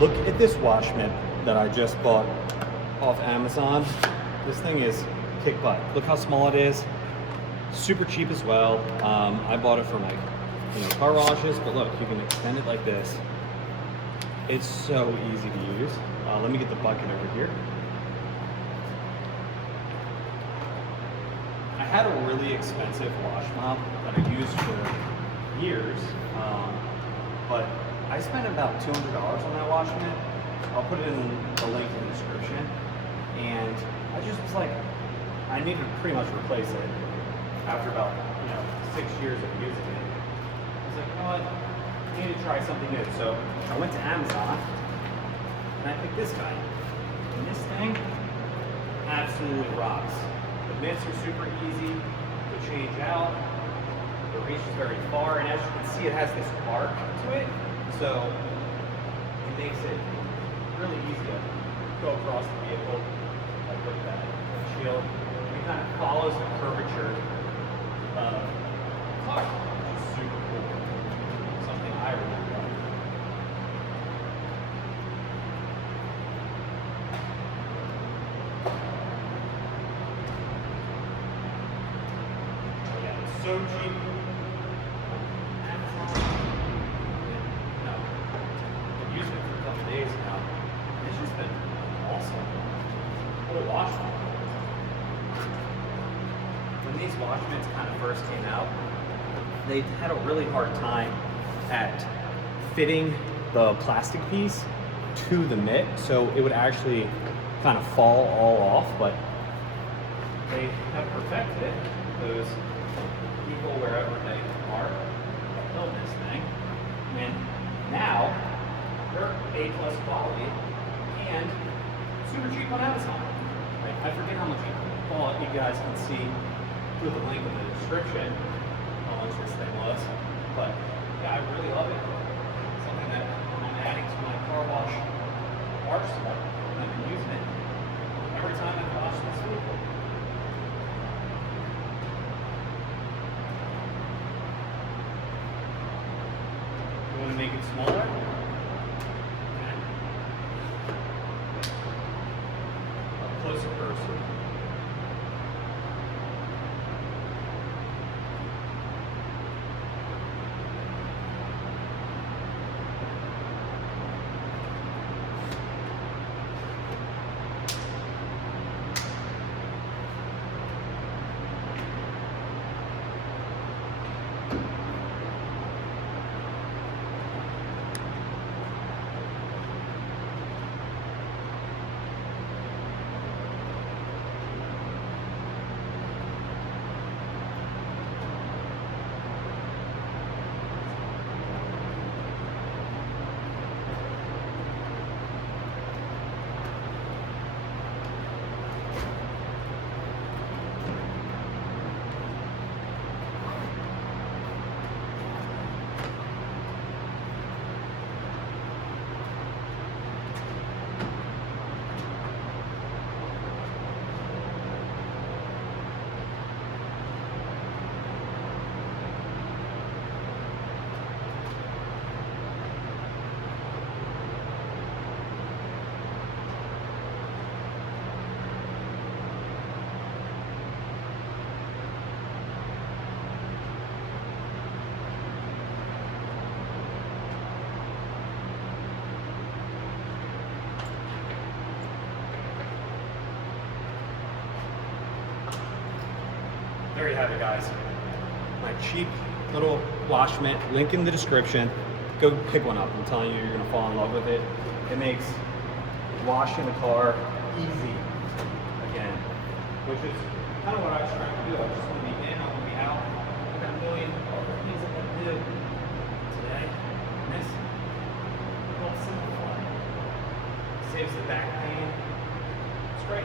Look at this wash mitt that I just bought off Amazon. This thing is kick butt. Look how small it is. Super cheap as well. I bought it for my, car washes, but look, you can extend it like this. It's so easy to use. Let me get the bucket over here. I had a really expensive wash mop that I used for years, but I spent about $200 on that wash mitt. I'll put it in the link in the description. And I just was like, I needed to pretty much replace it after about 6 years of using it. I was like, you know what? I need to try something new. So I went to Amazon and I picked this guy. And this thing absolutely rocks. The mitts are super easy to change out. The reach is very far, and as you can see, it has this arc to it. So it makes it really easy to go across the vehicle, like with that windshield. It kind of follows the curvature of the car, which is super cool. Something I really like. Yeah, it's so cheap. Days now. It's just been awesome. What a wash mitt. When these wash mitts kind of first came out, they had a really hard time at fitting the plastic piece to the mitt, so it would actually kind of fall all off, but they have perfected it. Those people, wherever they are, build this thing, and now they're A+ quality and super cheap on Amazon. Right? I forget how much you guys can see through the link in the description how much this thing was. But yeah, I really love it. Something that I'm adding to my car wash arsenal. I've been using it every time I wash this vehicle. You want to make it smaller? Closer person. There you have it, guys. My cheap little wash mitt, link in the description. Go pick one up. I'm telling you, you're gonna fall in love with it. It makes washing the car easy again, which is kind of what I was trying to do. I just want to be in, I want to be out. I've got a million other things I can do today. And this helps simplify. Saves the back pain. It's great.